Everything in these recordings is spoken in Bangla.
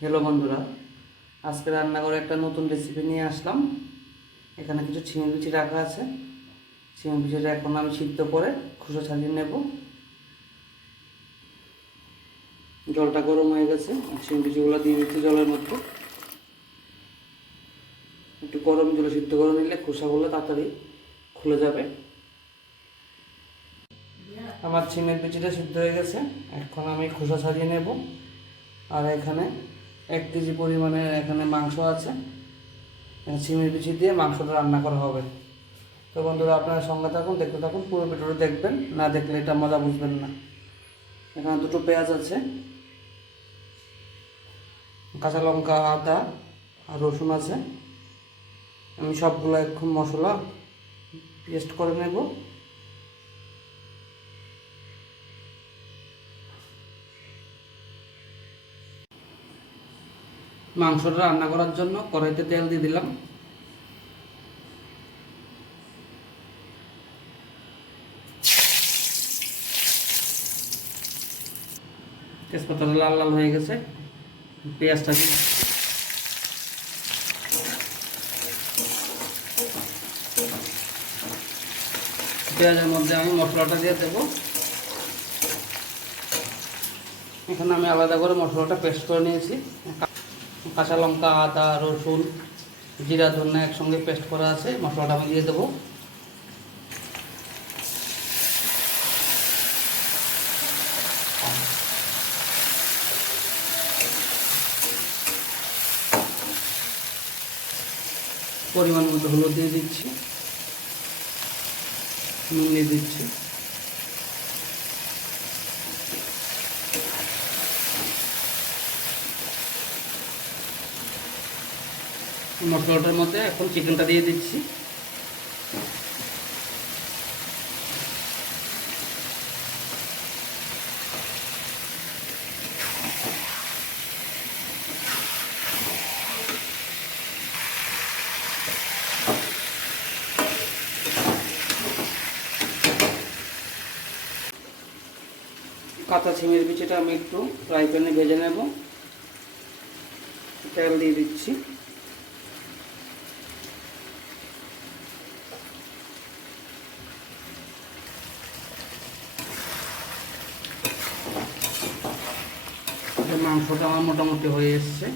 হ্যালো বন্ধুরা, আজকে রান্নাঘরে একটা নতুন রেসিপি নিয়ে আসলাম। এখানে কিছু ছিঙে বিচি রাখা আছে। ছিঙে বিচিটা এখন আমি সিদ্ধ করে খোসা ছাড়িয়ে নেব। জলটা গরম হয়ে গেছে, ছিঙে বিচিগুলো দিয়ে দিচ্ছি জলের মধ্যে। একটু গরম জলে সিদ্ধ করে নিলে খোসাগুলো তাড়াতাড়ি খুলে যাবে। আমার ছিমের বিচিটা সিদ্ধ হয়ে গেছে, এখন আমি খোসা ছাড়িয়ে নেব। আর এখানে 1 কেজি পরিমাণের এখানে মাংস আছে। ছিমের বিচি দিয়ে মাংসটা রান্না করা হবে। তো বন্ধুরা, আপনারা সঙ্গে থাকুন, দেখতে থাকুন, পুরো ভিডিওটা দেখবেন, না দেখলে এটা মজা বুঝবেন না। এখানে 2টো পেঁয়াজ আছে, কাঁচা লঙ্কা, আদা আর রসুন আছে। আমি সবগুলো এখন মশলা পেস্ট করে নেব। মাংসটা রান্না করার জন্য কড়াইতে তেল দিয়ে দিলাম। তেজপাতাটা লাল লাল হয়ে গেছে, পেঁয়াজটা পেঁয়াজের মধ্যে আমি মশলাটা দিয়ে দেবো। এখানে আমি আলাদা করে মশলাটা পেস্ট করে নিয়েছি। কাঁচা লঙ্কা, আদা, রসুন, জিরা, ধনিয়া একসঙ্গে পেস্ট করা আছে। মশলাটা আমি দিয়ে দেবো। পরিমাণ মতো হলুদ দিয়ে দিচ্ছি, নুন দিয়ে দিচ্ছি। মশলাটার মধ্যে এখন চিকেনটা দিয়ে দিচ্ছি। কাঁচা ছিমের বিচিটা আমি একটু ফ্রাই প্যানে ভেজে নেব। তেল দিয়ে দিচ্ছি। মাংসটা আমার মোটামুটি হয়ে এসছে।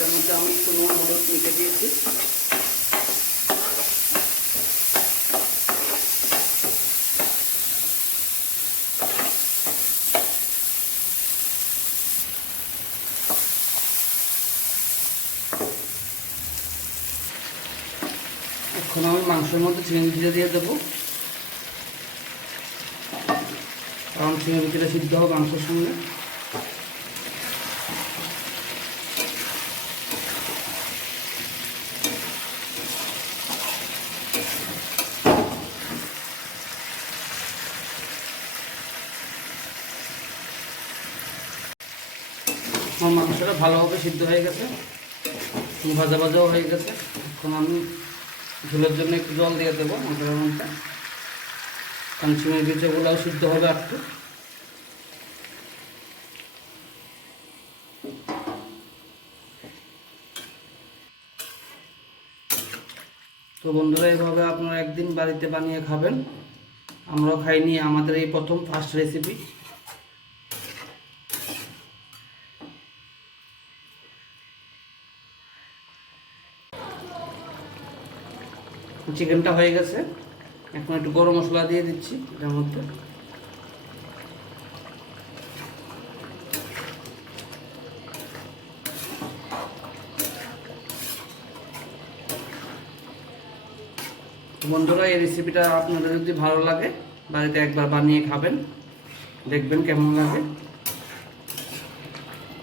এর মধ্যে আমি একটু নুন হলুদ মিশে দিয়েছি। এখন আমি মাংসের মধ্যে চিংড়ি ভিজে দিয়ে দেবো, কারণ চিংড়ি ভিজিটা সিদ্ধ হবে মাংসের সঙ্গে। আমার মাংসটা ভালোভাবে সিদ্ধ হয়ে গেছে, ভাজা ভাজাও হয়ে গেছে। এখন আমি ঝোলের জন্য একটু জল দিয়ে দেবো মাংসের মধ্যে, কারণ চিংড়ি ভিজাগুলোও সিদ্ধ হবে একটু। তো বন্ধুরা, এইভাবে আপনারা একদিন বাড়িতে বানিয়ে খাবেন। আমরাও খাইনি, আমাদের এই প্রথম ফার্স্ট রেসিপি। চিকেনটা হয়ে গেছে, এখন একটু গরম মশলা দিয়ে দিচ্ছি এটার মধ্যে। বন্ধুরা, এই রেসিপিটা আপনাদের যদি ভালো লাগে, বাড়িতে একবার বানিয়ে খাবেন, দেখবেন কেমন লাগে।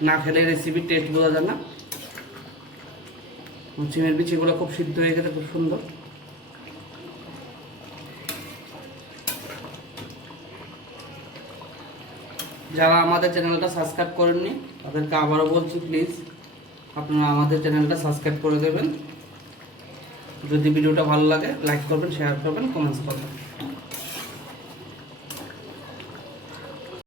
না খেলে রেসিপির টেস্ট বোঝা যায় না। চিমের বিচিগুলো খুব সিদ্ধ হয়ে গেছে, খুব সুন্দর। যারা আমাদের চ্যানেলটা সাবস্ক্রাইব করেননি তাদেরকে আবারও বলছি, প্লিজ আপনারা আমাদের চ্যানেলটা সাবস্ক্রাইব করে দেবেন। যদি ভিডিওটা ভালো লাগে লাইক করবেন, শেয়ার করবেন, কমেন্টস করবেন।